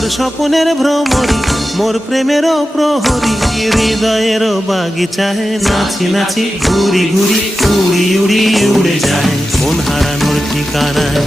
মোর স্বপ্নের ভ্রমরি, মোর প্রেমেরও প্রহরী, হৃদয়েরও বাগিচায় নাচি নাচি ঘুরি ঘুরি উড়ি উড়ি উড়ে যায় মন হারানোর ঠিকানায়।